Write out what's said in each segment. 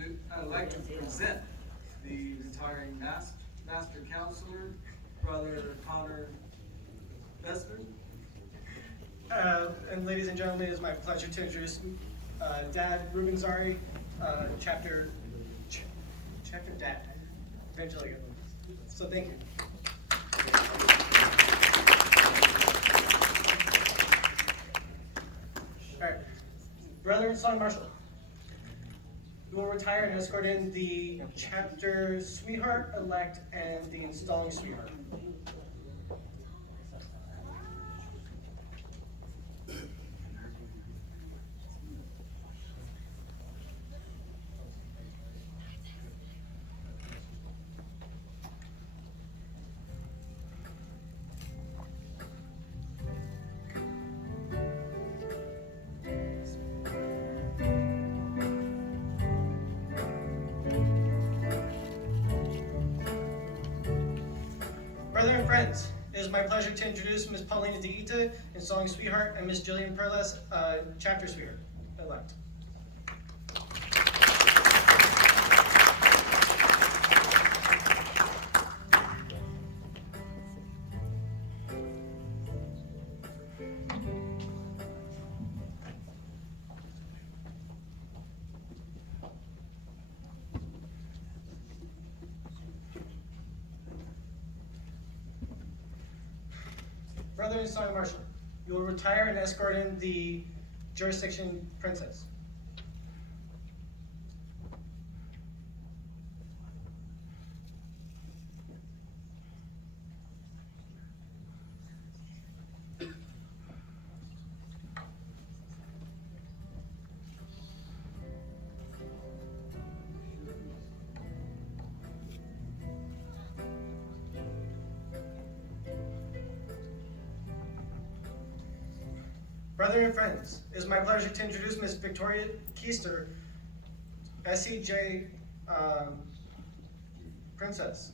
I'd like to present the retiring master counselor, Brother Connor Bestman. And ladies and gentlemen, it is my pleasure to introduce Dad Ruben Zari, chapter dad, eventually. So thank you. All right, Brother and Son Marshall, you will retire and escort in the chapter sweetheart elect and the installing sweetheart. Brother and friends, it is my pleasure to introduce Ms. Paulina DeIta, installing sweetheart, and Ms. Jillian Perles, chapter sweetheart elect. Brother and Son Marshall, you will retire and escort in the jurisdiction princess. Brother and friends, it is my pleasure to introduce Ms. Victoria Keister, SCJ Princess.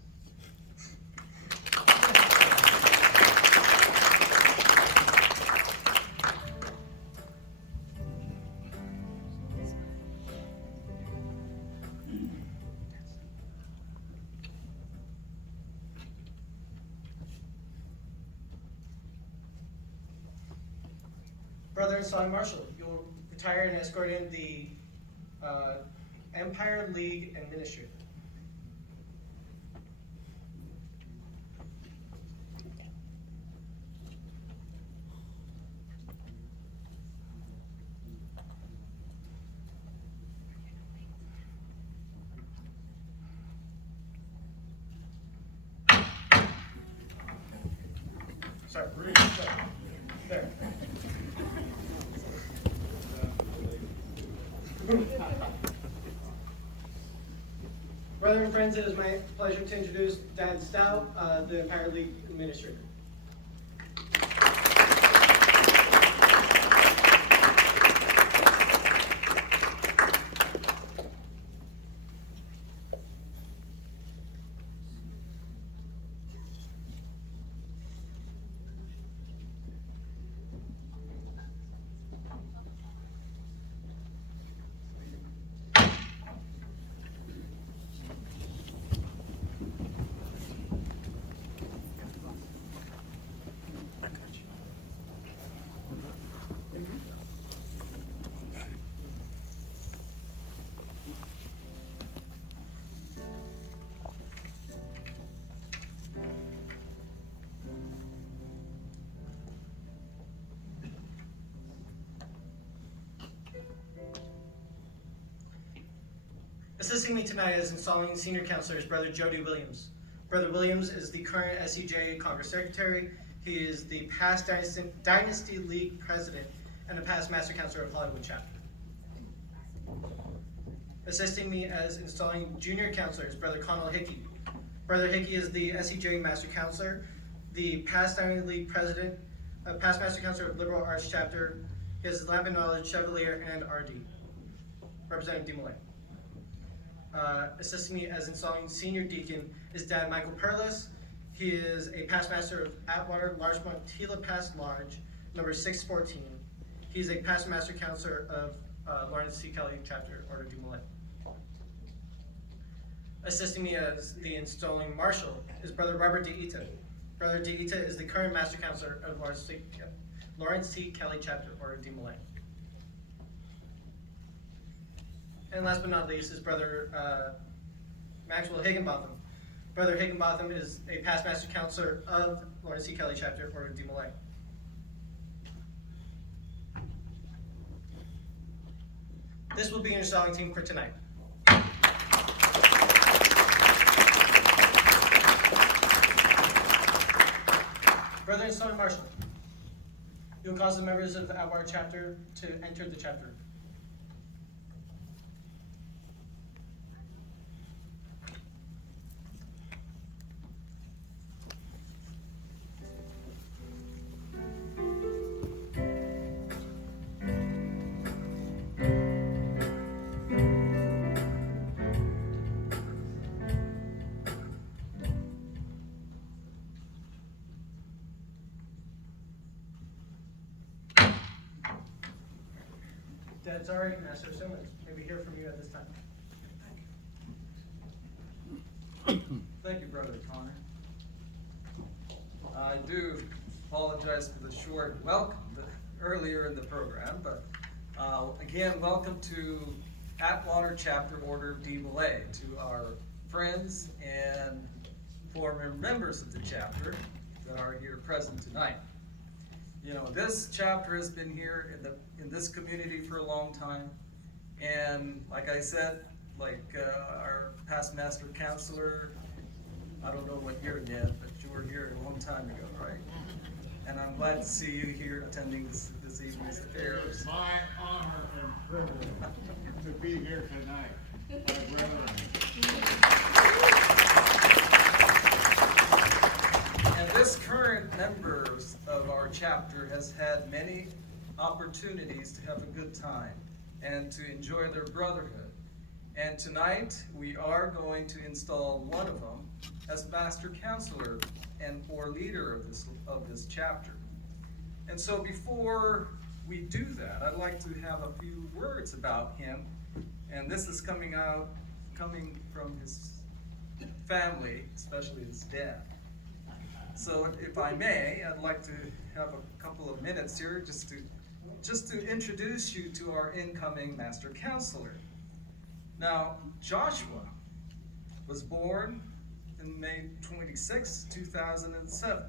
Brother and Son Marshall, you will retire and escort in the Empire League Administrator. Sorry, there. Brother and friends, it is my pleasure to introduce Dad Stout, the Empire League Administrator. Assisting me tonight is installing senior counselors, Brother Jody Williams. Brother Williams is the current SCJ Congress Secretary. He is the past Dynasty League President and a past Master Counselor of Hollywood Chapter. Assisting me as installing junior counselors, Brother Connell Hickey. Brother Hickey is the SCJ Master Counselor, the past Dynasty League President, past Master Counselor of Liberal Arts Chapter. He has Lamp and Knowledge, Chevalier, and RD. Representing DeMolay. Assisting me as installing senior deacon is Dad Michael Perles. He is a past master of Atwater, Larchmont, Tila Pass Lodge, number 614. He's a past master counselor of Lawrence C. Kelly Chapter, Order DeMolay. Assisting me as the installing marshal is Brother Robert DeIta. Brother DeIta is the current Master Counselor of Lawrence C. Kelly Chapter, or DeMolay. And last but not least is Brother Maxwell Higginbotham. Brother Higginbotham is a past Master Counselor of Lawrence C. Kelly Chapter, or DeMolay. This will be your installing team for tonight. Brother Installing Marshal, you will cause the members of the Atwater chapter to enter the chapter. Dad, sorry, Master Simmons. May we hear from you at this time? Thank you, Brother Connor. I do apologize for the short welcome earlier in the program, but again, welcome to Atwater Chapter Order of DeMolay, to our friends and former members of the chapter that are here present tonight. You know, this chapter has been here in this community for a long time, and like I said, our past Master Counselor, I don't know what year yet, but you were here a long time ago, right? And I'm glad to see you here attending this evening's affairs. It's my honor and privilege to be here tonight, my brethren. And this current members of our chapter has had many opportunities to have a good time and to enjoy their brotherhood. And tonight we are going to install one of them as Master Counselor and or leader of this chapter. And so before we do that, I'd like to have a few words about him. And this is coming from his family, especially his dad. So if I may, I'd like to have a couple of minutes here just to introduce you to our incoming Master Counselor. Now, Joshua was born in May 26, 2007.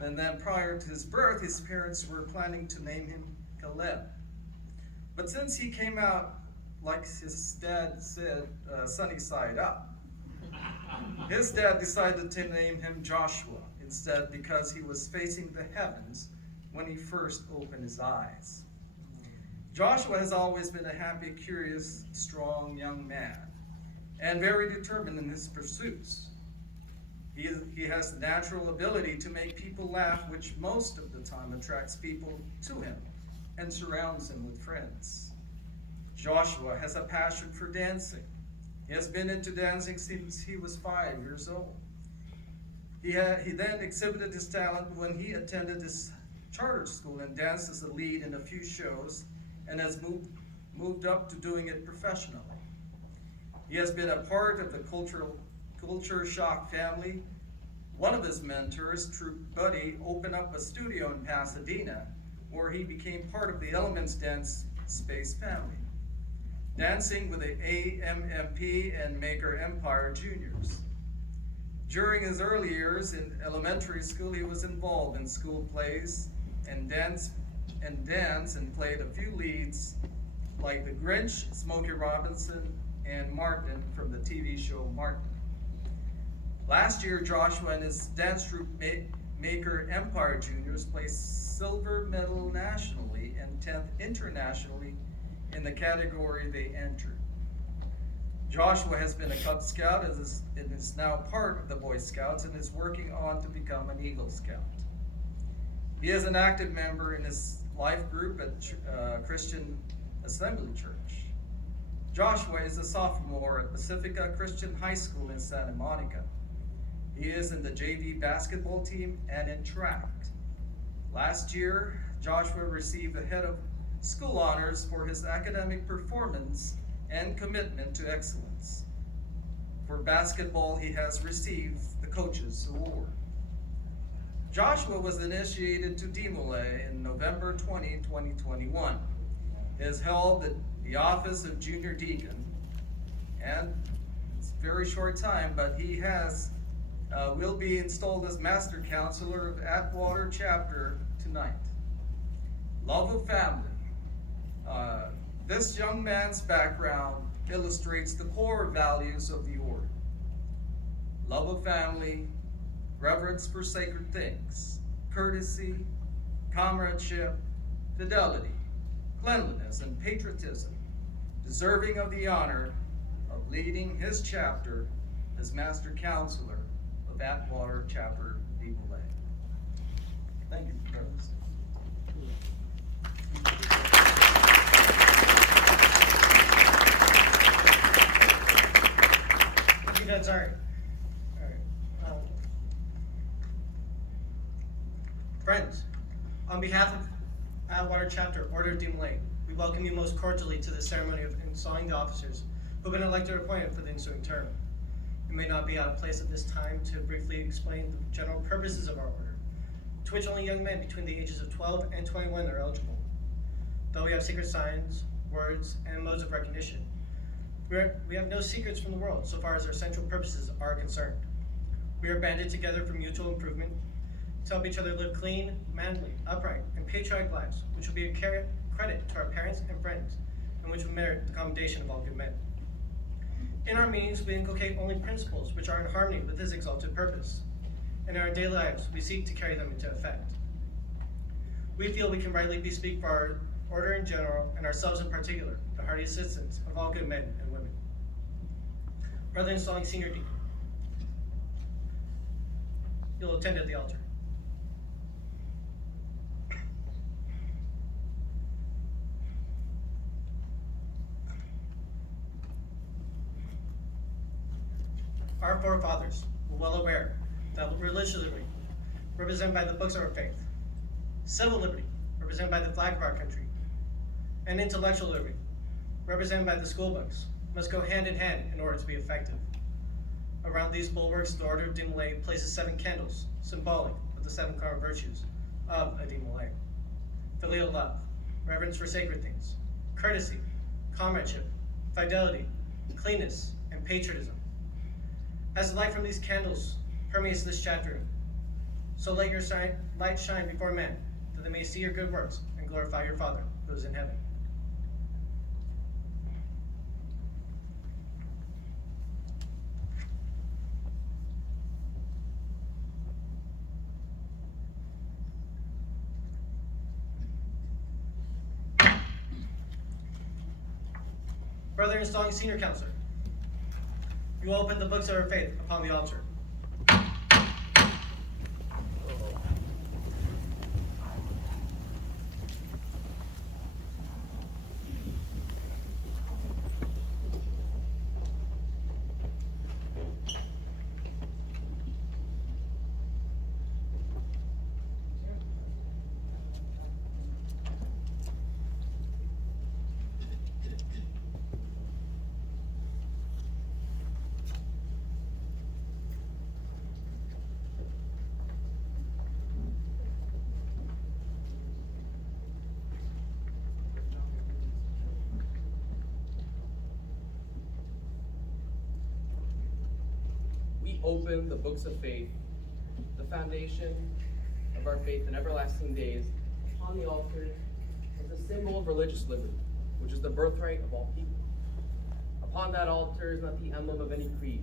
And then prior to his birth, his parents were planning to name him Caleb. But since he came out, like his dad said, sunny side up, his dad decided to name him Joshua instead because he was facing the heavens when he first opened his eyes. Joshua has always been a happy, curious, strong young man and very determined in his pursuits. He has the natural ability to make people laugh, which most of the time attracts people to him and surrounds him with friends. Joshua has a passion for dancing. He has been into dancing since he was 5 years old. He then exhibited his talent when he attended this charter school and danced as a lead in a few shows and has moved up to doing it professionally. He has been a part of the Culture Shock family. One of his mentors, Troop Buddy, opened up a studio in Pasadena where he became part of the Elements Dance Space family, dancing with the AMMP and Maker Empire Juniors. During his early years in elementary school, he was involved in school plays and danced and played a few leads like the Grinch, Smokey Robinson, and Martin from the TV show Martin. Last year, Joshua and his dance troupe Maker Empire Juniors placed silver medal nationally and 10th internationally in the category they entered. Joshua has been a Cub Scout and is now part of the Boy Scouts and is working on to become an Eagle Scout. He is an active member in his life group at Christian Assembly Church. Joshua is a sophomore at Pacifica Christian High School in Santa Monica. He is in the JV basketball team and in track. Last year, Joshua received the head of school honors for his academic performance and commitment to excellence. For basketball, he has received the Coach's Award. Joshua was initiated to DeMolay in November 20, 2021. He has held the office of junior deacon, and it's a very short time, but he will be installed as master counselor of Atwater chapter tonight. Love of family. This young man's background illustrates the core values of the order. Love of family, reverence for sacred things, courtesy, comradeship, fidelity, cleanliness, and patriotism, deserving of the honor of leading his chapter as master counselor of Atwater chapter DeMolay. Thank you, brothers. Thank you, Dad. Sorry. All right. Friends, on behalf of Atwater Chapter Order of DeMolay, we welcome you most cordially to the ceremony of installing the officers who have been elected or appointed for the ensuing term. It may not be out of place at this time to briefly explain the general purposes of our order, to which only young men between the ages of 12 and 21 are eligible. Though we have secret signs, words, and modes of recognition, we have no secrets from the world so far as our central purposes are concerned. We are banded together for mutual improvement, to help each other live clean, manly, upright, and patriotic lives, which will be a credit to our parents and friends, and which will merit the commendation of all good men. In our meetings, we inculcate only principles which are in harmony with His exalted purpose. In our daily lives, we seek to carry them into effect. We feel we can rightly bespeak for our order in general, and ourselves in particular, the hearty assistance of all good men and women. Brother installing senior deacon, you'll attend at the altar. Our forefathers were well aware that religious liberty, represented by the books of our faith, civil liberty, represented by the flag of our country, and intellectual liberty, represented by the school books, must go hand in hand in order to be effective. Around these bulwarks, the Order of DeMolay places 7 candles, symbolic of the 7 cardinal virtues of a DeMolay: filial love, reverence for sacred things, courtesy, comradeship, fidelity, cleanness, and patriotism. As the light from these candles permeates this chapter, so let your light shine before men, that they may see your good works and glorify your Father who is in heaven. Brother installing senior counselor, you will open the books of our faith upon the altar. Open the books of faith, the foundation of our faith in everlasting days, upon the altar as a symbol of religious liberty, which is the birthright of all people. Upon that altar is not the emblem of any creed,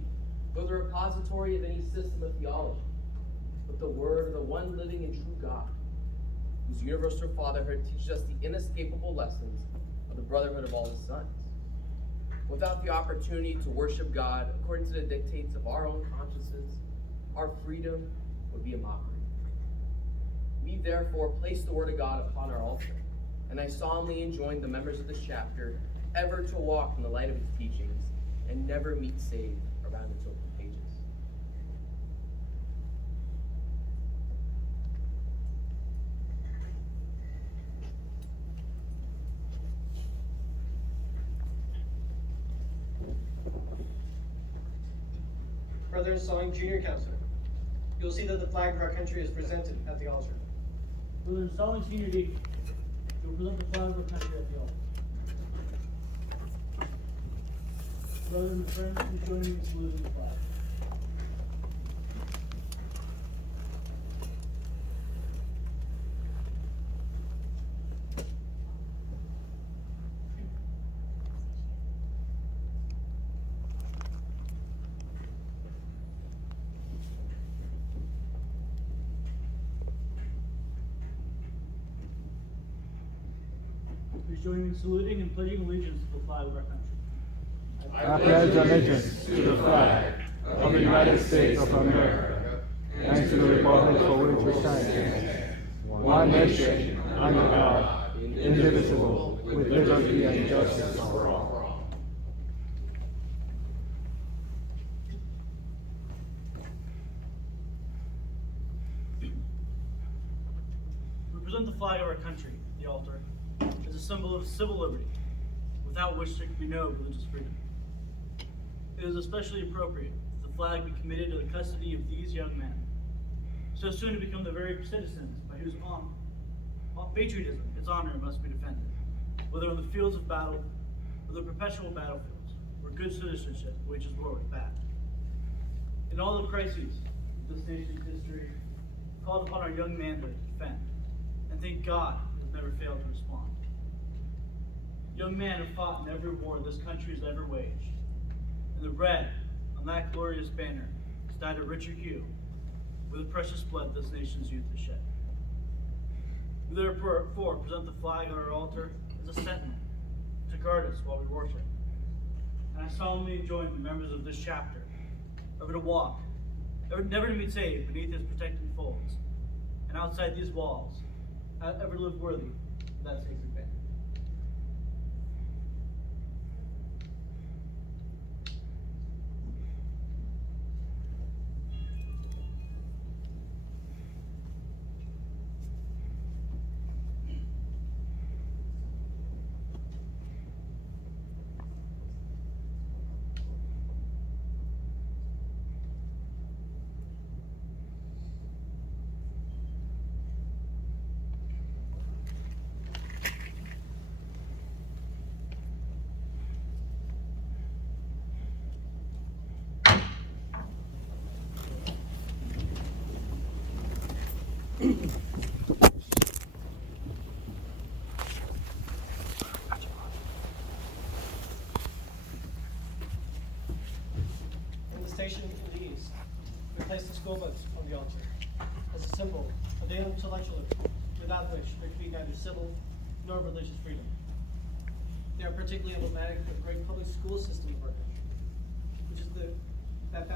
nor the repository of any system of theology, but the word of the one living and true God, whose universal fatherhood teaches us the inescapable lessons of the brotherhood of all His sons. Without the opportunity to worship God according to the dictates of our own consciences, our freedom would be a mockery. We therefore place the Word of God upon our altar, and I solemnly enjoin the members of this chapter ever to walk in the light of its teachings and never meet save around its open pages. Brother installing junior counselor. You'll see that the flag of our country is presented at the altar. Brother installing senior deacon. You will present the flag of our country at the altar. Brothers and friends, please join me in saluting the flag. Please join me in saluting and pledging allegiance to the flag of our country. I pledge allegiance to the flag of the United States of America and to the republic for which it stands, one nation, under God, indivisible, with liberty and justice for all. We present the flag of our country, the altar, as a symbol of civil liberty, without which there can be no religious freedom. It is especially appropriate that the flag be committed to the custody of these young men, so soon to become the very citizens by whose patriotism its honor must be defended, whether on the fields of battle or the perpetual battlefields, where good citizenship wages war with bad. In all the crises of this nation's history, called upon our young manhood to defend, and thank God has never failed to respond. Young men have fought in every war this country has ever waged, and the red on that glorious banner is dyed a richer hue with the precious blood this nation's youth has shed. We therefore present the flag on our altar as a sentinel to guard us while we worship. And I solemnly enjoin the members of this chapter ever to walk, never to be saved beneath its protecting folds, and outside these walls, ever live worthy of that sacred banner. In the station in the east, we place the school books on the altar as a symbol of the intellectual liberty, without which there could be neither civil nor religious freedom. They are particularly emblematic of the great public school system of our country, which is that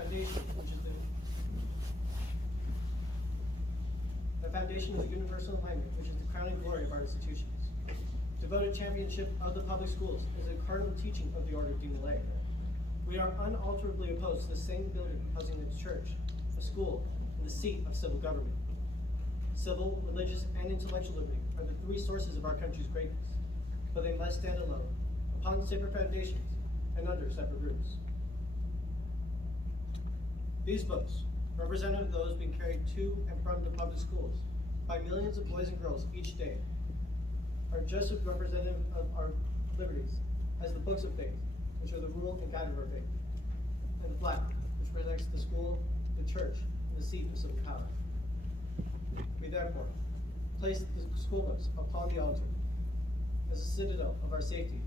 foundation is the universal alignment, which is the crowning glory of our institutions. Devoted championship of the public schools is a cardinal teaching of the order of DeMolay. We are unalterably opposed to the same building housing the church, a school, and the seat of civil government. Civil, religious, and intellectual liberty are the three sources of our country's greatness, but they must stand alone, upon separate foundations, and under separate roofs. These books, representative of those being carried to and from the public schools by millions of boys and girls each day, are just as representative of our liberties as the books of faith, which are the rule and guide of our faith, and the flag, which protects the school, the church, and the seat of civil power. We therefore place the school books upon the altar as a citadel of our safety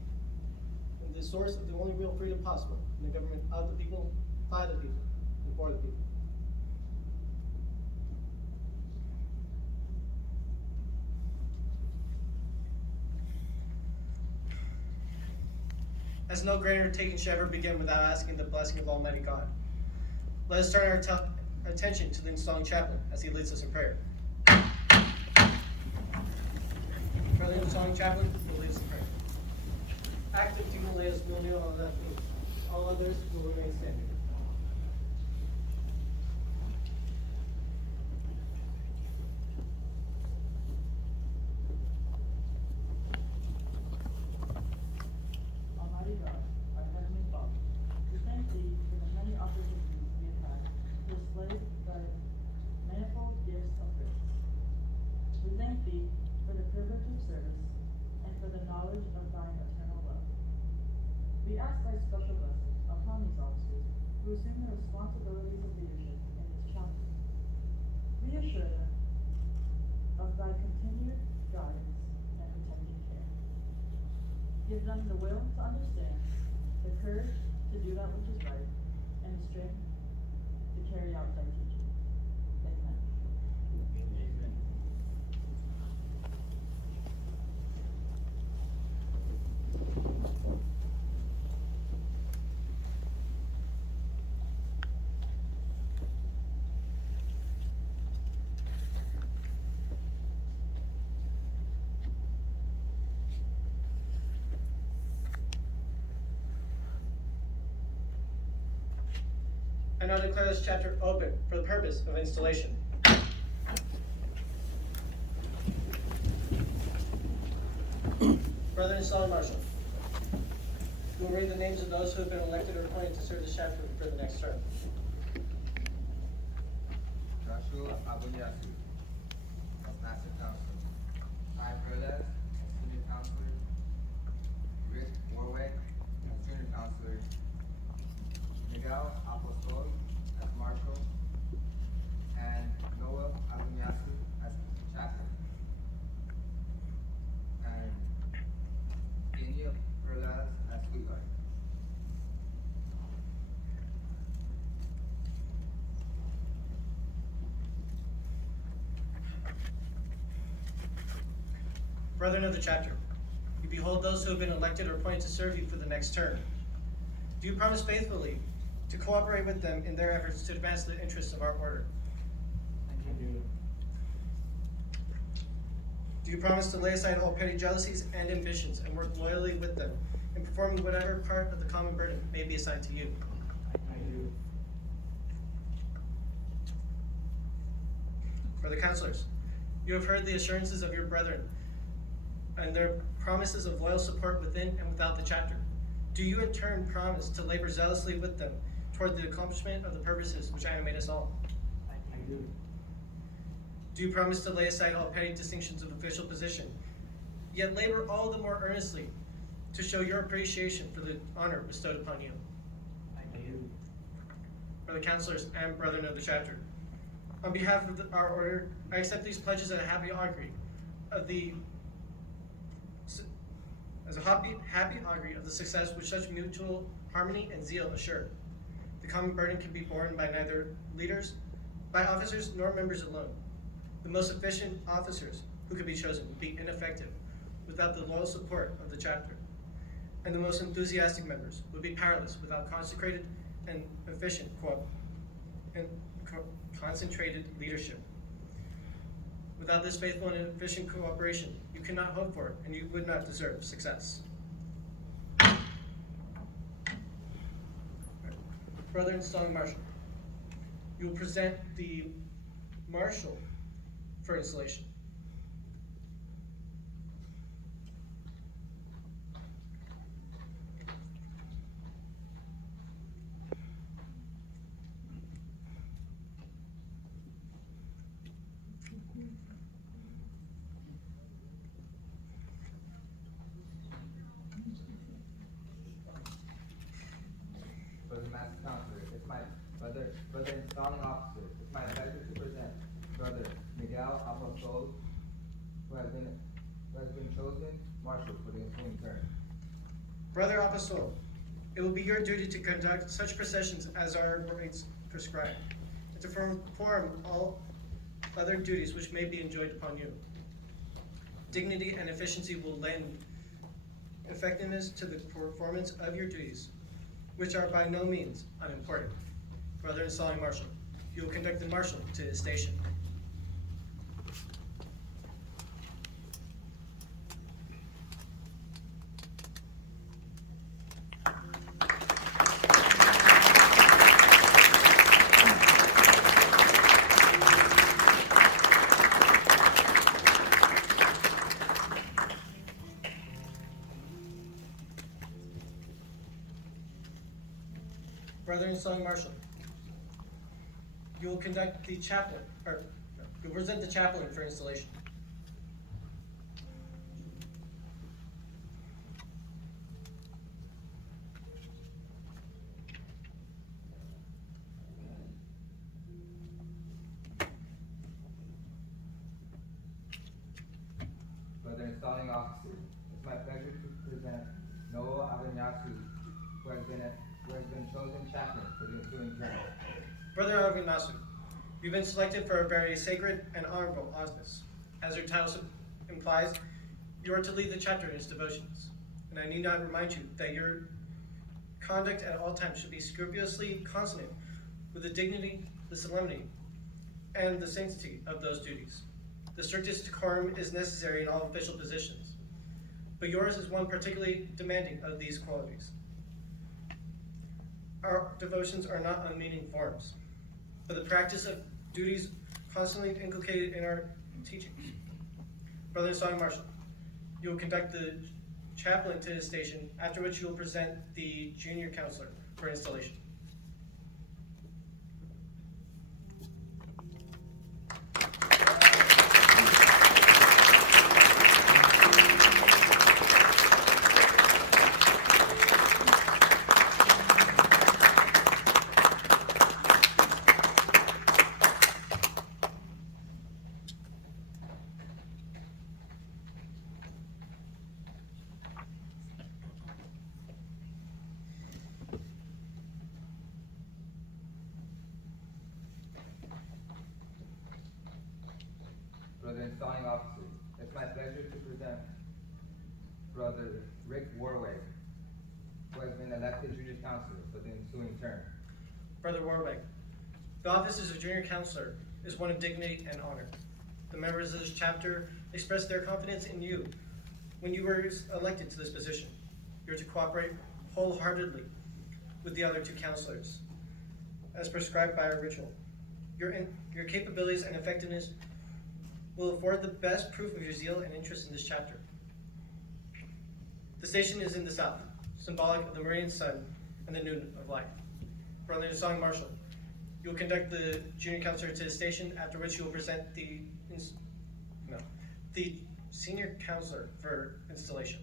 and the source of the only real freedom possible in the government of the people, by the people, and for the people. As no greater undertaking should ever begin without asking the blessing of Almighty God. Let us turn our attention to the installing chaplain as he leads us in prayer. Brother installing chaplain will lead us in prayer. Active DeMolay will kneel on that knee. All others will remain standing. Almighty God, our Heavenly Father, we thank Thee for the many opportunities we have had responsibilities of leadership in this chapter. Reassure them of thy continued guidance and protecting care. Give them the will to understand, the courage to do that which is right, and the strength to carry out thy teaching. Amen. Amen. I now declare this chapter open for the purpose of installation. Brother installing marshal, we will read the names of those who have been elected or appointed to serve this chapter for the next term. Joshua Abuyasu, as Master Counselor. Ty Perez, as Senior Counselor. Rick Warwick, as Junior Counselor. Miguel Apostol, as Marshal. And Noah Abuyasu, as Chaplain. And Daniel Perez, as Sweetheart. Brethren of the chapter, you behold those who have been elected or appointed to serve you for the next term. Do you promise faithfully to cooperate with them in their efforts to advance the interests of our order? I do. Do you promise to lay aside all petty jealousies and ambitions and work loyally with them in performing whatever part of the common burden may be assigned to you? I do. Brother counselors, you have heard the assurances of your brethren and their promises of loyal support within and without the chapter. Do you in turn promise to labor zealously with them toward the accomplishment of the purposes which animate us all? I do. Do you promise to lay aside all petty distinctions of official position, yet labor all the more earnestly to show your appreciation for the honor bestowed upon you? I do. Brother counselors and brethren of the chapter, on behalf of our order, I accept these pledges as a happy augury of the success which such mutual harmony and zeal assure. The common burden can be borne by neither leaders, by officers, nor members alone. The most efficient officers who could be chosen would be ineffective without the loyal support of the chapter. And the most enthusiastic members would be powerless without consecrated and efficient concentrated leadership. Without this faithful and efficient cooperation, you cannot hope for it, and you would not deserve success. Brother installing marshal, you will present the marshal for installation. Brother Master Counselor, it's my brother installing officer, it's my pleasure to present Brother Miguel Apostol, who has been chosen Marshal for the ensuing term. Brother Apostol, it will be your duty to conduct such processions as our rights prescribe, and to perform all other duties which may be enjoined upon you. Dignity and efficiency will lend effectiveness to the performance of your duties, which are by no means unimportant. Brother installing marshal, you will conduct the marshal to his station. Brother installing marshal, you will conduct the chaplain, or you'll present the chaplain for installation. Brother Avinasu, you've been selected for a very sacred and honorable office. As your title implies, you are to lead the chapter in its devotions. And I need not remind you that your conduct at all times should be scrupulously consonant with the dignity, the solemnity, and the sanctity of those duties. The strictest decorum is necessary in all official positions, but yours is one particularly demanding of these qualities. Our devotions are not unmeaning forms, but the practice of duties constantly inculcated in our teachings. Brother Song Marshall, you will conduct the chaplain to his station, after which you will present the junior counselor for installation. Brother installing officer, it's my pleasure to present Brother Rick Warwick, who has been elected junior counselor for the ensuing term. Brother Warwick, the office as a junior counselor is one of dignity and honor. The members of this chapter expressed their confidence in you when you were elected to this position. You're to cooperate wholeheartedly with the other two counselors, as prescribed by our ritual. Your capabilities and effectiveness will afford the best proof of your zeal and interest in this chapter. The station is in the south, symbolic of the meridian sun and the noon of life. Brother Song Marshall, you will conduct the junior counselor to his station, after which you will present the senior counselor for installation.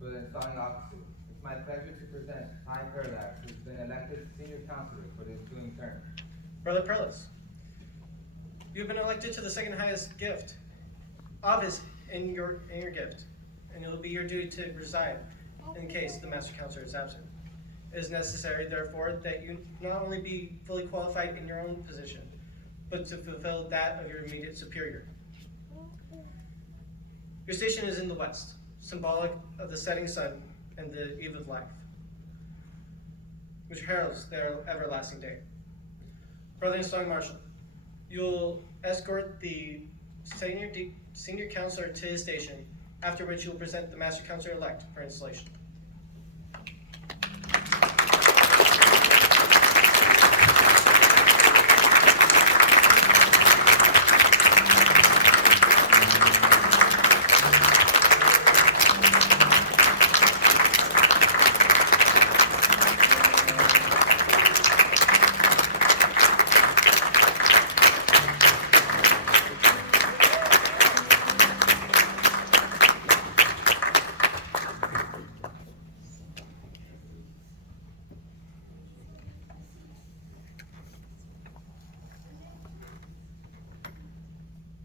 Brother installing officer, it's my pleasure to present Ty Perlax, who's been elected senior counselor for the ensuing term. Brother Perlis, you have been elected to the second highest office in your gift, and it will be your duty to preside in case the master counselor is absent. It is necessary, therefore, that you not only be fully qualified in your own position, but to fulfill that of your immediate superior. Your station is in the west, symbolic of the setting sun and the eve of life, which heralds their everlasting day. Brother Song Marshall, you'll escort the senior counselor to his station, after which you will present the master counselor-elect for installation.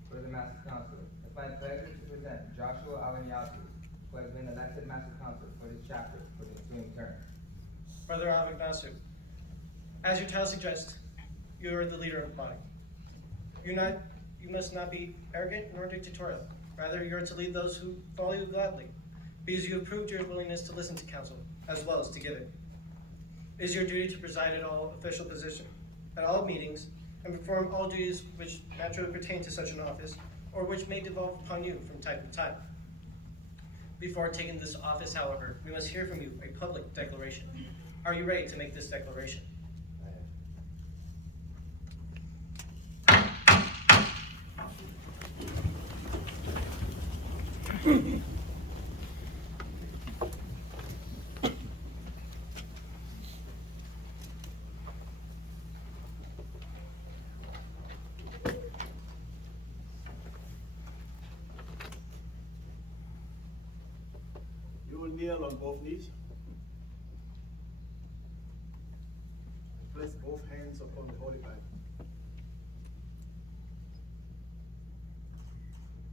For the master counselor, it's my pleasure to present Joshua Alanyasu, who has been elected master counselor for this chapter for the ensuing term. Brother Avignasu, as your title suggests, you are the leader of the body. You must not be arrogant nor dictatorial. Rather, you are to lead those who follow you gladly, because you have proved your willingness to listen to counsel, as well as to give it. It is your duty to preside at all official positions, at all meetings, and perform all duties which naturally pertain to such an office, or which may devolve upon you from time to time. Before taking this office, however, we must hear from you a public declaration. Are you ready to make this declaration? kneel on both knees. And place both hands upon the Holy Bible.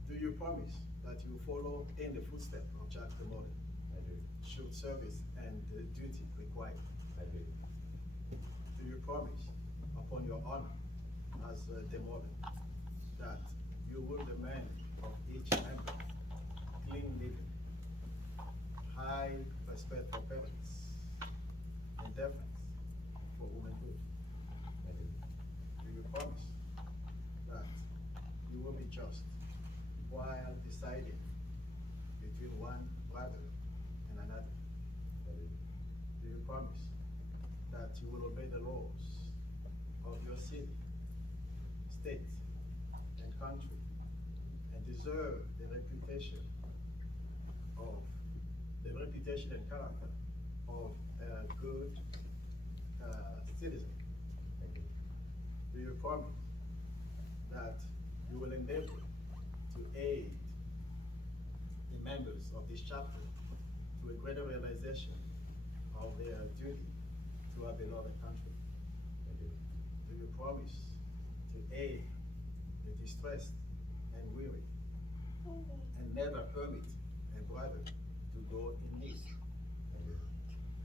Do you promise that you follow in the footsteps of Jack DeMolay? I do. Should service and duty require? I do. Do you promise upon your honor as DeMolay that you will demand of each member clean living, high respect for parents, and deference for womanhood? I do. Do you promise that you will be just while deciding between one brother and another? I do. Do you promise that you will obey the laws of your city, state, and country, and deserve the reputation and character of a good citizen? Do you promise that you will endeavor to aid the members of this chapter to a greater realization of their duty to our beloved country? Do you promise to aid the distressed and weary and never permit a brother to go in need?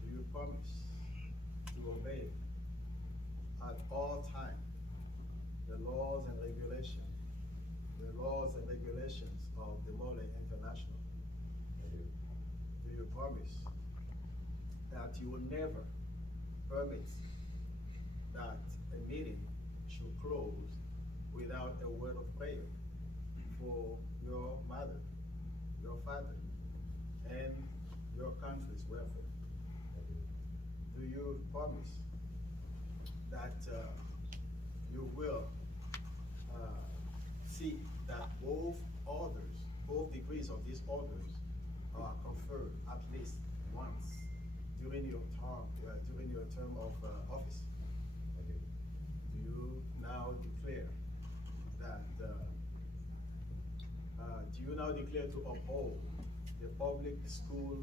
Do you promise to obey at all times the laws and regulations of DeMolay International? Do you promise that you will never permit that a meeting should close without a word of prayer for your mother, your father, and your country's welfare? Do you promise that you will see that both degrees of these orders are conferred at least once during your term of office? Do you now declare that? Do you now declare to uphold the public school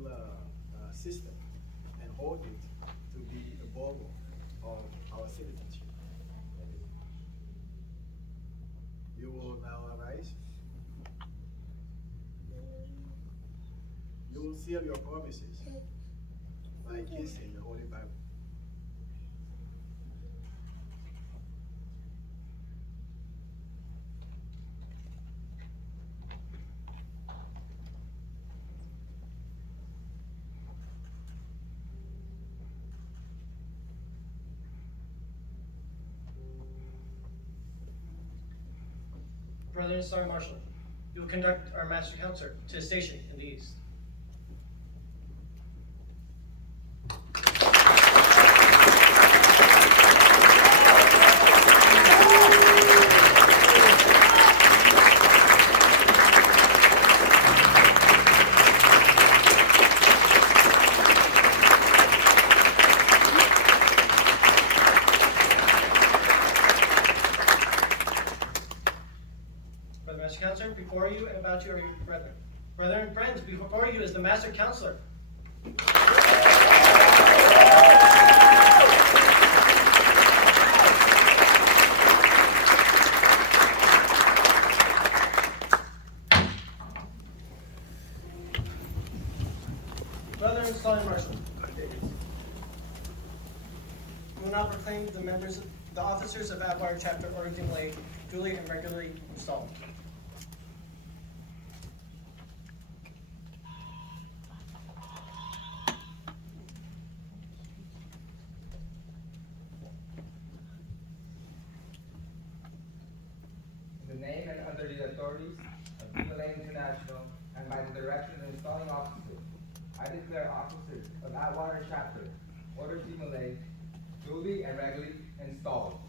system and hold it to be a bauble of our citizenship? You will now arise. You will seal your promises by kissing the Holy Bible. Brother and Sergeant Marshal, you will conduct our Master Counselor to his station in the east. Brother Master Counselor, before you and about you are your brethren. Brethren and friends, before you is the Master Counselor. Brother and Sergeant Marshal. We will now proclaim the officers of Atwater Chapter Order DeMolay duly and regularly installed. In the name and under the authorities of DeMolay International and by the direction of installing officers, I declare officers of Atwater Chapter, Order DeMolay, duly and regularly installed.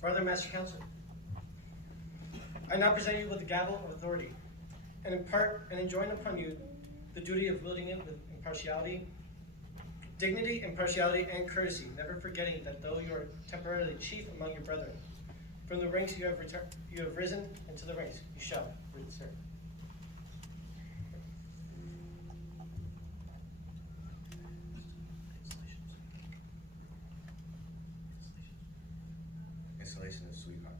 Brother Master Counselor. I now present you with the gavel of authority, and impart and enjoin upon you the duty of wielding it with impartiality, dignity, impartiality, and courtesy, never forgetting that though you are temporarily chief among your brethren, from the ranks you have risen, into the ranks you shall return. Installation of sweetheart.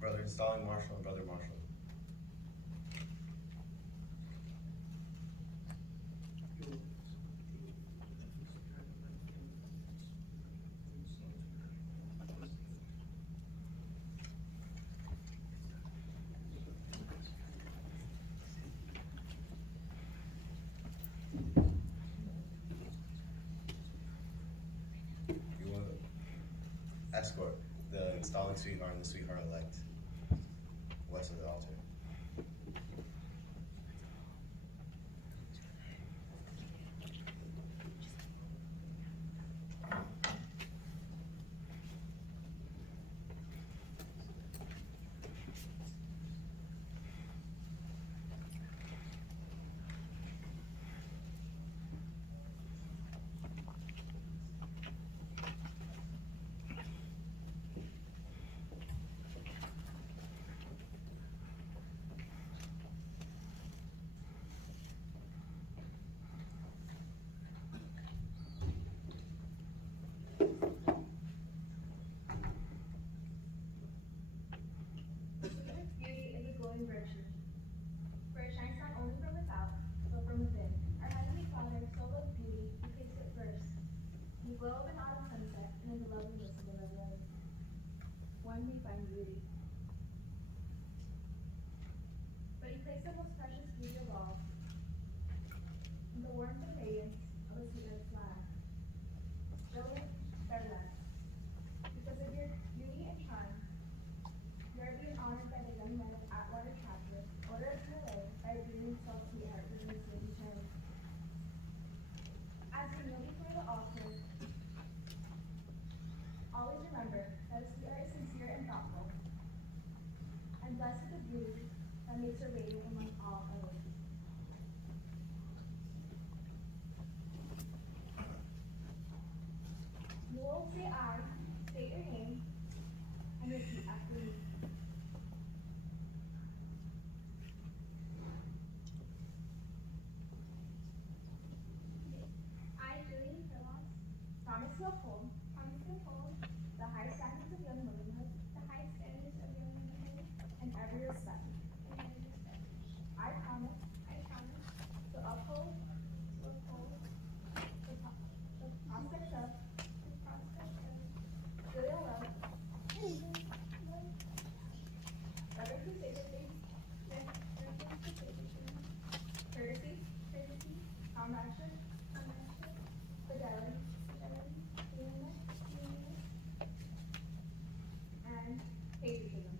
Brother installing Marshall and Brother Marshall. You want to escort the installing sweetheart and the sweetheart-elect west of the altar. Beauty is a glowing virtue, for it shines not only from without, but from within. Our Heavenly Father so loved beauty, He placed it first, in the glow of an autumn sunset, and in the loveliness of another rose. One may find beauty, but He placed the most precious beauty of all, in the warmth and radiance of a sweet-red flower. Jilly, farewell. Because of your beauty and charm, you are being honored by the young men of Atwater chapter, order of DeMolay, by bringing self sweetheart for the same term. As you kneel before the altar, always remember that a sweetheart is sincere and thoughtful, and blessed with the beauty that makes her radiant among all others. You will say I, state your name, and repeat after me. I, Jilly, promise to uphold the high standards of young womanhood, in every respect. I promise to uphold the prospects of filial love, brotherly safety, courtesy, comradeship, fidelity, and patriotism.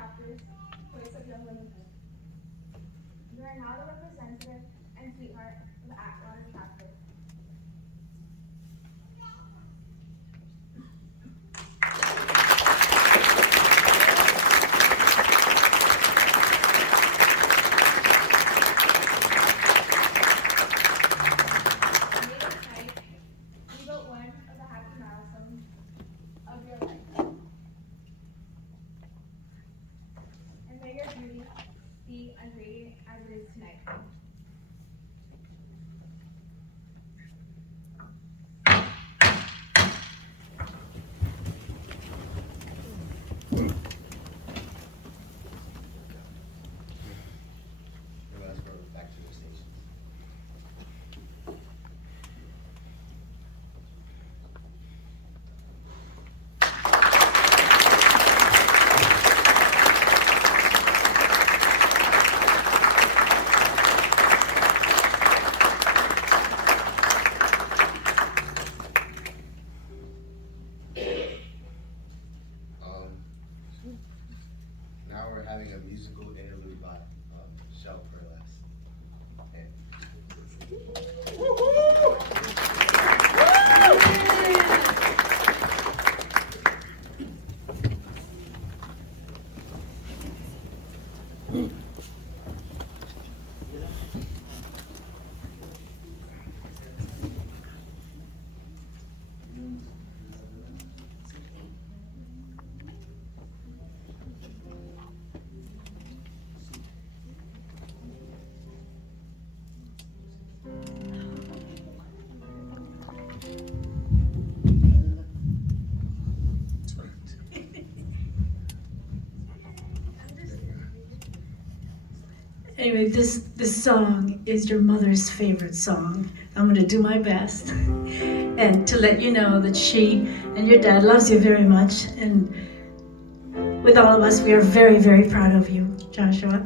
chapter's Voice of Young Womanhood. You are now the representative and sweetheart of the Atwater chapter. Be as radiant as it is tonight. Let's go back to the stations. Now we're having a musical interlude by Shell Perlas. Anyway, this song is your mother's favorite song. I'm going to do my best and to let you know that she and your dad loves you very much. And with all of us, we are very, very proud of you, Joshua.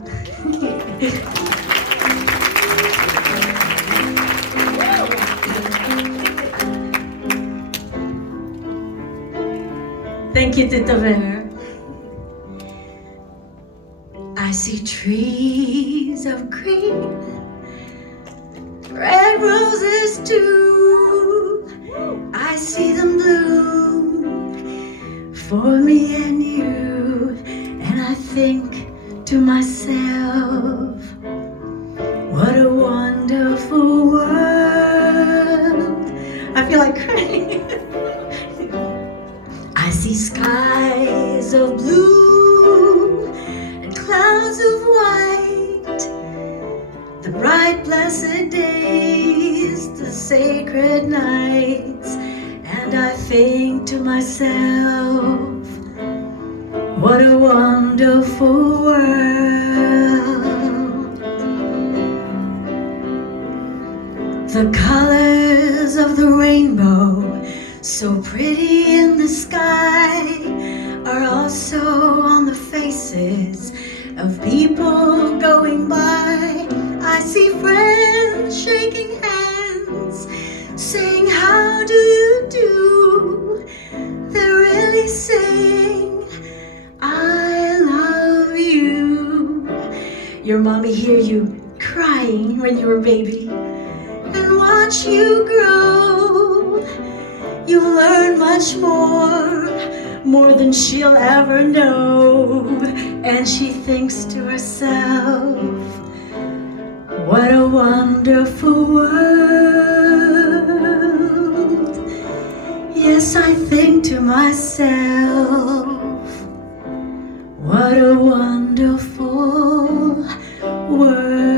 Thank you, Tita Ver. I see trees of green, red roses too. I see them bloom for me and you. And I think to myself, what a wonderful world. I feel like crying. I see skies of blue and clouds of white, the bright blessed days, the sacred nights, and I think to myself, what a wonderful world. The colors of the rainbow, so pretty in the sky, are also on the faces of people going by. I see friends shaking hands, saying, how do you do? They're really saying, I love you. Your mommy hear you crying when you were a baby and watch you grow. You learn much more than she'll ever know. And she thinks to herself, what a wonderful world. Yes, I think to myself, what a wonderful world.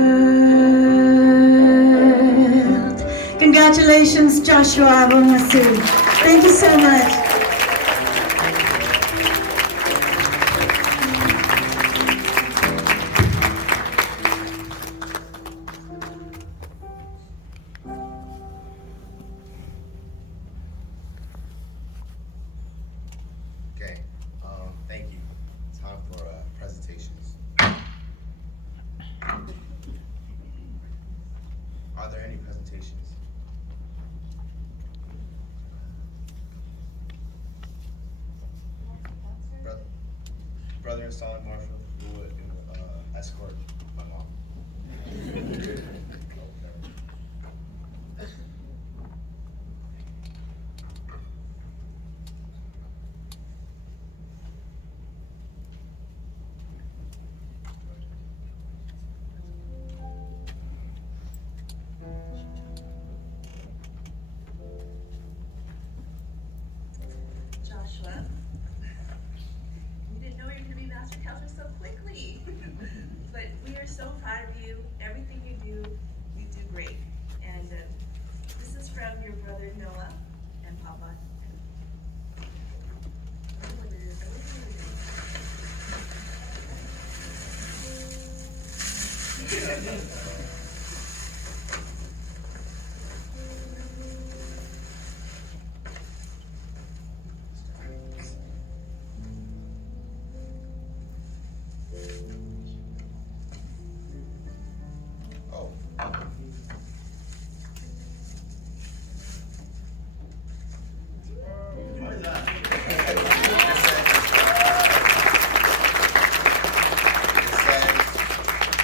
Congratulations, Joshua Abomasu. Thank you so much. Okay, thank you. Time for presentations. Are there any presentations? Brother and installing marshal who would escort my mom. Joshua, we didn't know you were going to be master counselor so quickly. But we are so proud of you. Everything you do great. And this is from your brother Noah and Papa. Oh. What is that? It says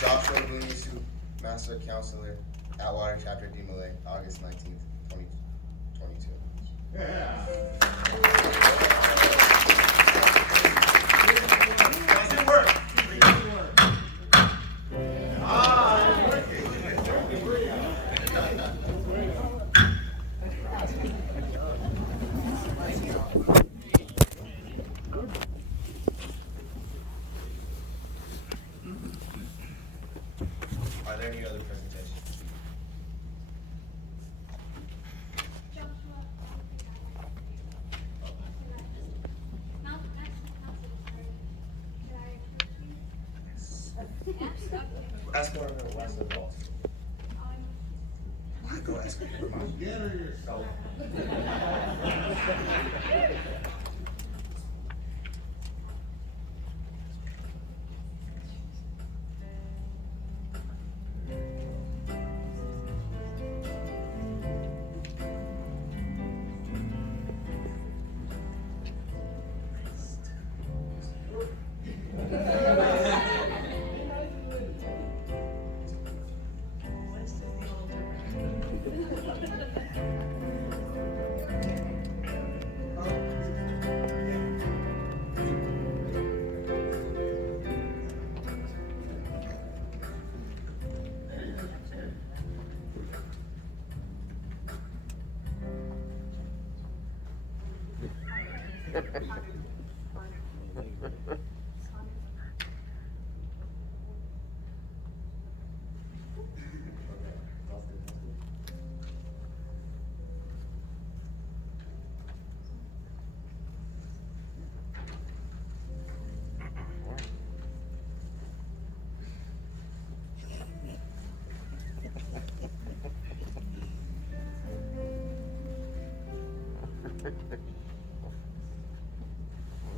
Joshua Bunisu, Master Counselor, Atwater Chapter DeMolay, August 19th, 2022. Yeah. Does it work? Ah, it's working. Are there any other presentations? Ask one of the last adults. Go ask her. Come on. Get her yourself.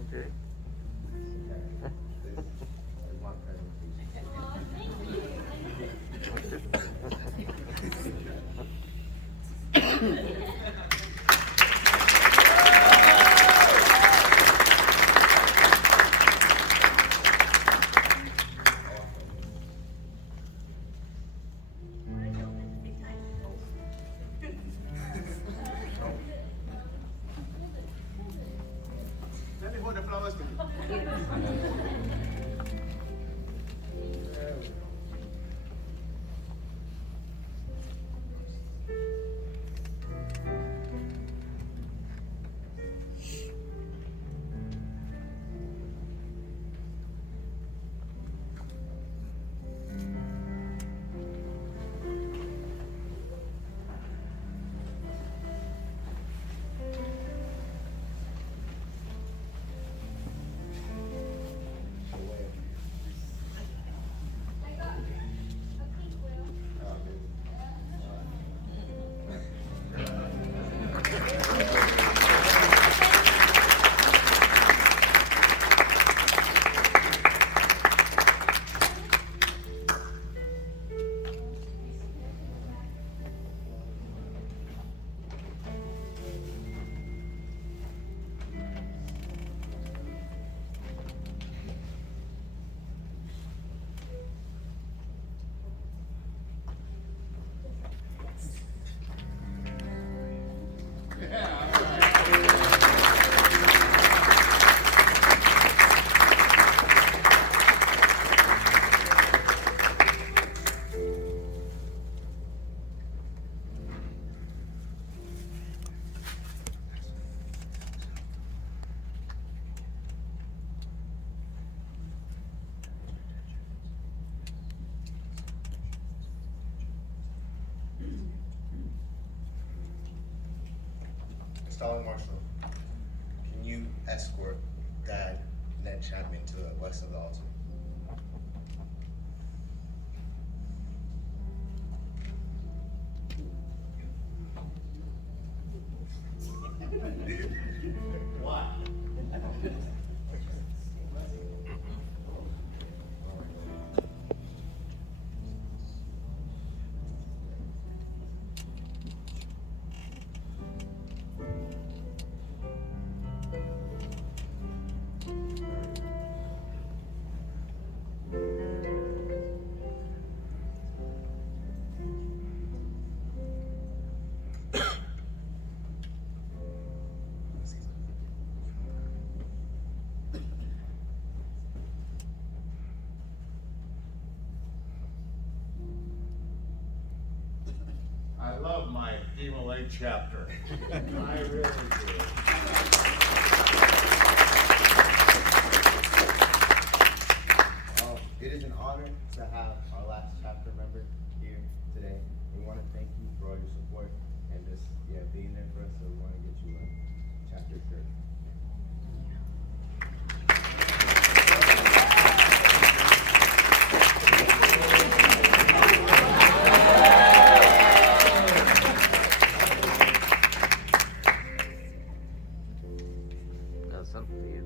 Okay. This is my presentation. Let me hold the flowers to you. Stalling Marshal, can you escort Dad Ned Chapman to the west of the altar? What? I love my DeMolay chapter. I really do. It is an honor to have our last chapter member here today. We want to thank you for all your support and just being there for us. So we want to get you a chapter shirt. Got something for you.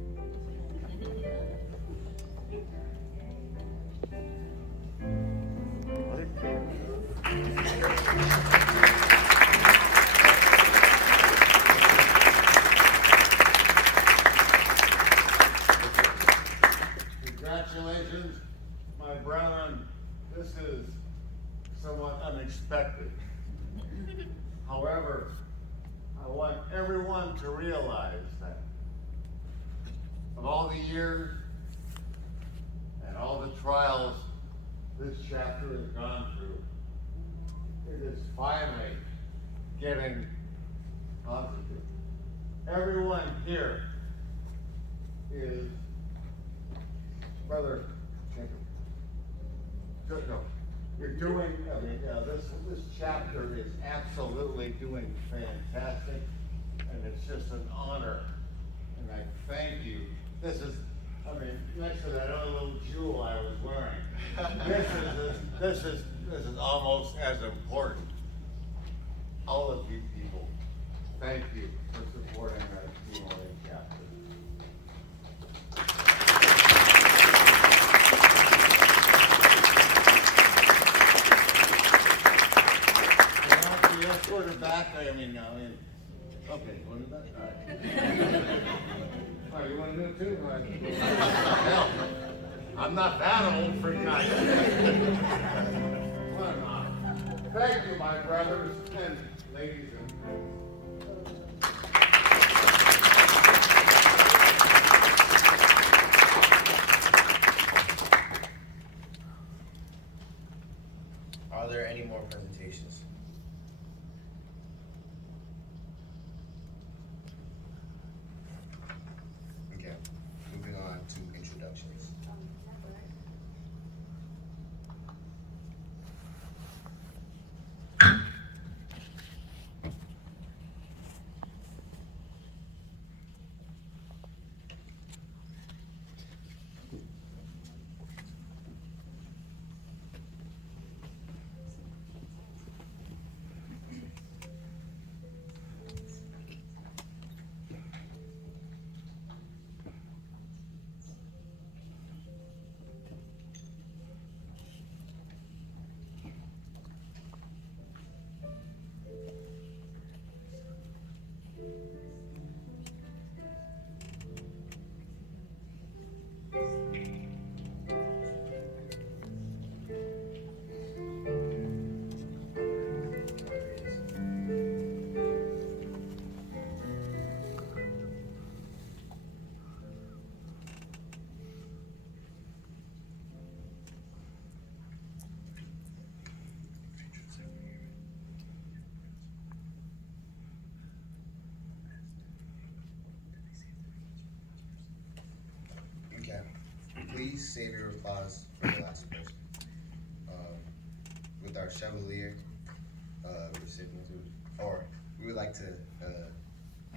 Congratulations, my brethren. This is somewhat unexpected. However, I want everyone to realize that of all the years and all the trials this chapter has gone through, it is finally getting positive. Everyone here is Brother Jacob. No, you're doing, this chapter is absolutely doing fantastic, and it's just an honor, and I thank you. This is, next to that other little jewel I was wearing, this is almost as important. All of you people, thank you for supporting our DeMolay chapter. Escorted back, okay, you want to do that? All right. Oh, you want to do it too? All right. Hell, I'm not that old for guys. What an honor. Thank you, my brothers and ladies and friends. Are there any more presentations? Okay, moving on to introductions. Okay, please save your applause for the last person. With our Chevalier recipients, or we would like to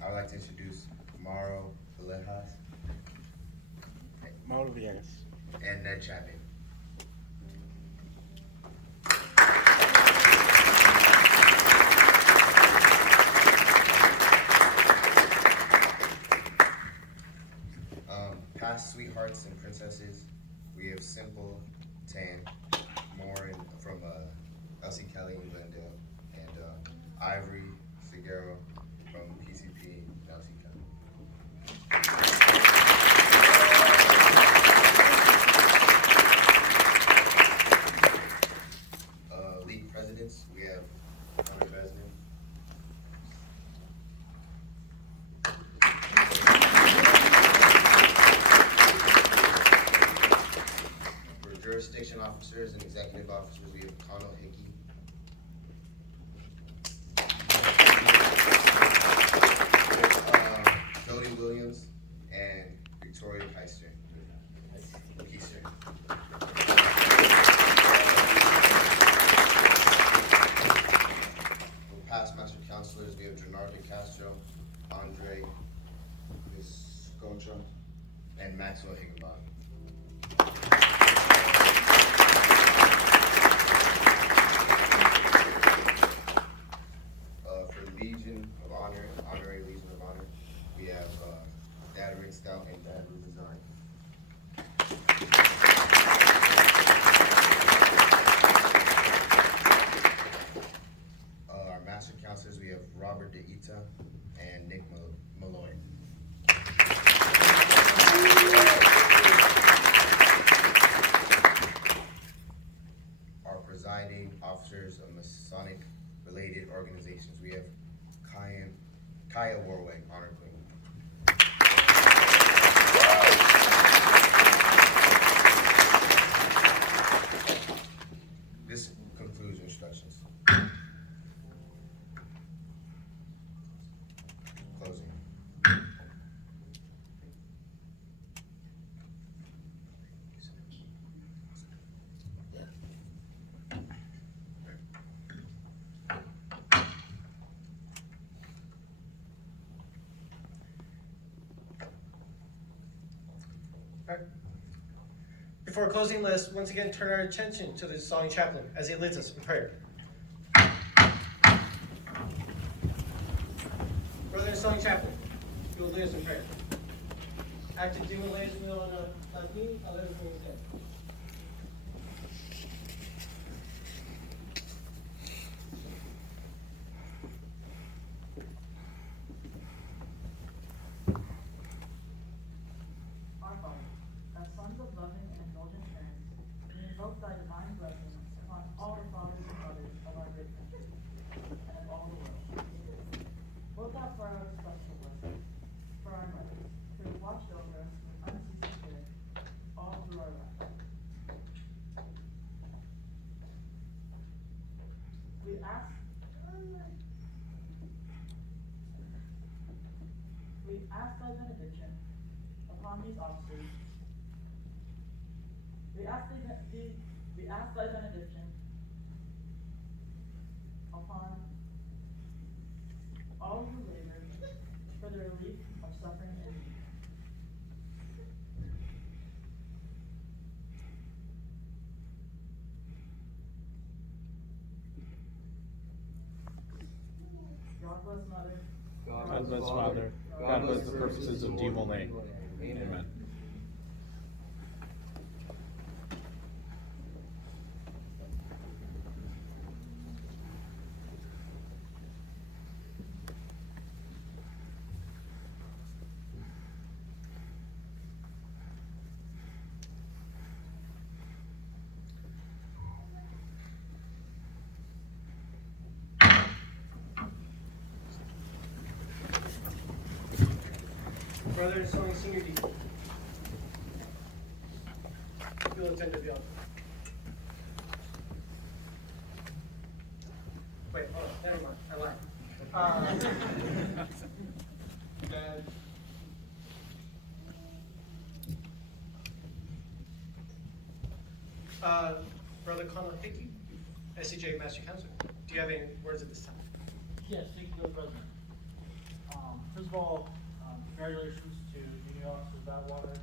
I would like to introduce Mauro Villejas Mauro Villegas. and Ned Chapman. Past sweethearts and princesses, we have Simple, Tan, Morin from Elsie Kelly and Glendale, and Ivory Seguero from PCP and Elsie Kelly. League presidents, we have Hunter Besman. For jurisdiction officers and executive officers, we have Connell Hickey. Jody Williams and Victoria Keister. For past master counselors, we have Gennaro Castro, Andre Viscocha, and Maxwell Higginbottom. For Legion of Honor, Honorary Legion of Honor, we have Dad Rick Stout and Dad Ruben Zine. Our master counselors, we have Robert DeIta and Nick Malloy. Our presiding officers of Masonic-related organizations, we have Kaya Warwick, Honor Queen. This concludes instructions. Closing. Alright. Before closing list, once again turn our attention to the installing chaplain as he leads us in prayer. Brother installing chaplain, you will lead us in prayer. Active DeMolay is on me, I'll let him bring his head. Our Father, as sons of loving and indulgent parents, we invoke thy divine blessings upon all the fathers and mothers of our great country, and of all the world. Look out for our special blessings, for our mothers, who have watched over us with unceasing care all through our lives. We ask thy benediction upon these officers. We ask thy benediction upon all who labor for the relief of suffering and need. God bless Mother. God bless Father. God bless the purposes of DeMolay. Amen. Brother installing senior deacon. You'll attend to the altar. Wait, hold on, never mind, I lied. Dad. Brother Connell Hickey, SCJ Master Counselor, do you have any words at this time? Yes, thank you, President. For First of all, congratulations to junior officers of Atwater.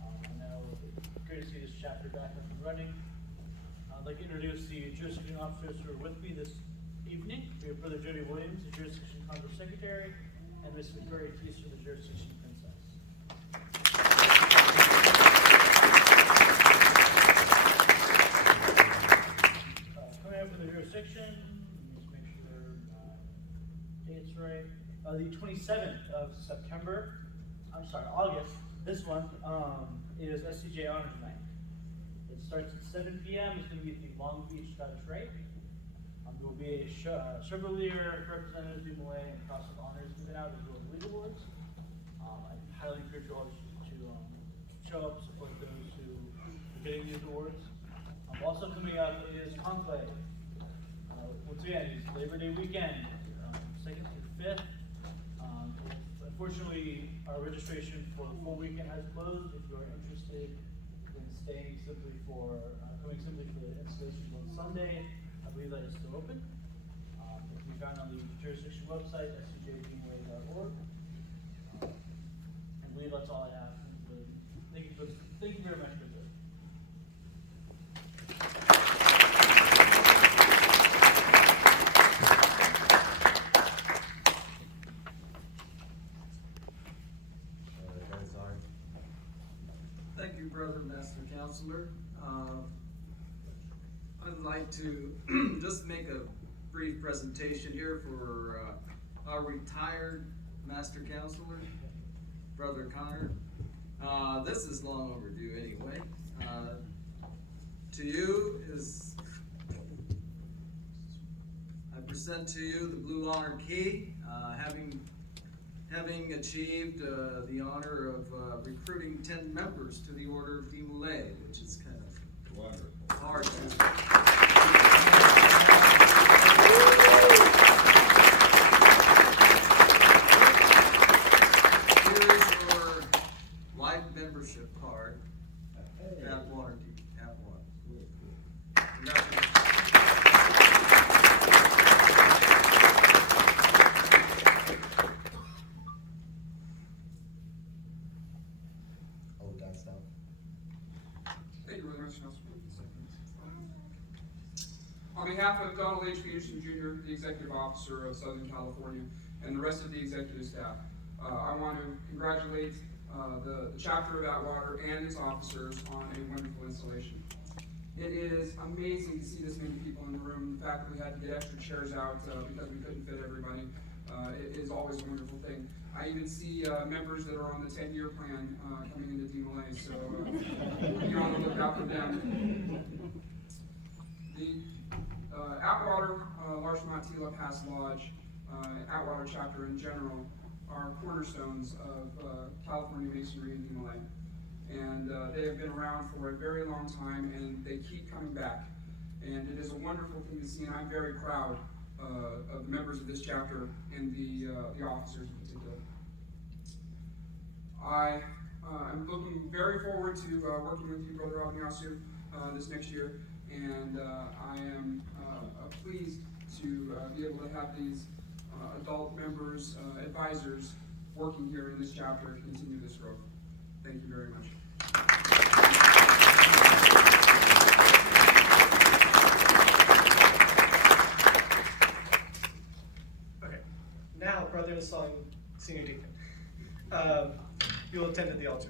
I know it's great to see this chapter back up and running. I'd like to introduce the jurisdiction officers who are with me this evening. We have Brother Jody Williams, the jurisdiction consular secretary, and Miss Victoria Teaser, the jurisdiction princess. Coming up with the jurisdiction, let me just make sure date's right. The 27th of September, August, this month, is SCJ Honors Night. It starts at 7 p.m. It's going to be at the Long Beach Dutch Rate. There will be a Chevalier, Representative DeMolay, and Cross of Honors given out as well as legal awards. I highly encourage you all to show up, support those who are getting these awards. Also coming up is Conclave. Once again, it's Labor Day weekend, 2nd through 5th. Unfortunately, our registration for the full weekend has closed. If you are interested in staying simply for, coming simply for the installations on Sunday, I believe that is still open. It can be found on the jurisdiction website, scjdemolay.org. I believe that's all I have. Thank you very much for this. Thank you, Brother Master Counselor. I'd like to just make a brief presentation here for our retired Master Counselor, Brother Connor. This is long overdue anyway. To you is, I present to you the Blue Honor Key, having achieved the honor of recruiting 10 members to the Order of DeMolay, which is kind of Wonderful. hard to Here's your life membership card. Atwater. Congratulations. Oh, that's out. Thank you, Brother Master Counselor. On behalf of Donald H. Peterson Jr., the Executive Officer of Southern California, and the rest of the executive staff, I want to congratulate the chapter of Atwater and its officers on a wonderful installation. It is amazing to see this many people in the room. The fact that we had to get extra chairs out because we couldn't fit everybody it is always a wonderful thing. I even see members that are on the 10-year plan coming into DeMolay, so you're on the lookout for them. The Atwater, Larchmont, Tila Pass Lodge, Atwater chapter in general are cornerstones of California Masonry and DeMolay. And they have been around for a very long time, and they keep coming back. And it is a wonderful thing to see, and I'm very proud of the members of this chapter and the officers in particular. I am looking very forward to working with you, Brother Agnasu, this next year, and I am pleased to be able to have these adult members, advisors, working here in this chapter to continue this growth. Thank you very much. Okay, now Brother Installing Senior Deacon. You will attend at the altar.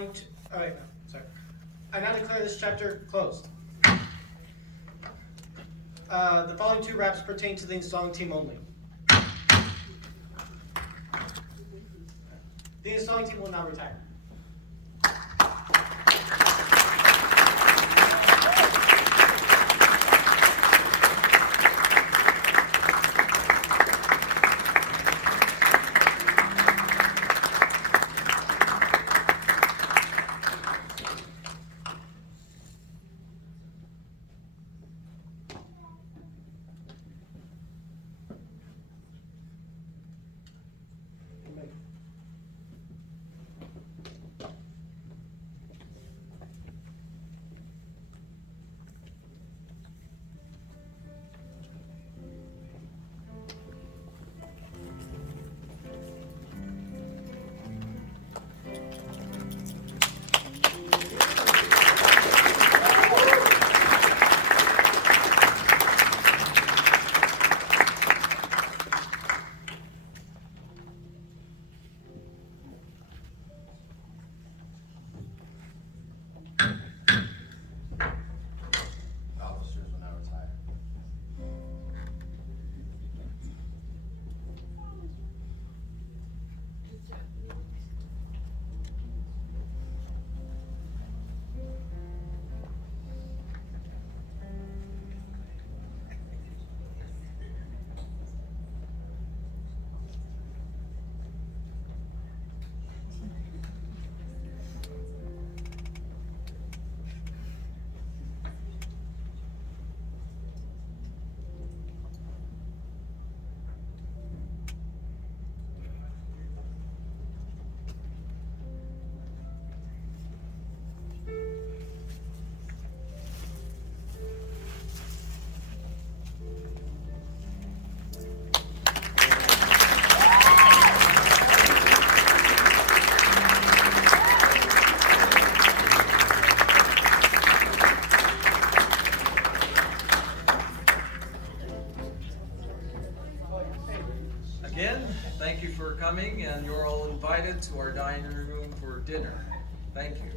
following, oh wait, no, sorry. I now declare this chapter closed. The following two raps pertain to the installing team only. The installing team will now retire. Again, thank you for coming, and you're all invited to our dining room for dinner. Thank you.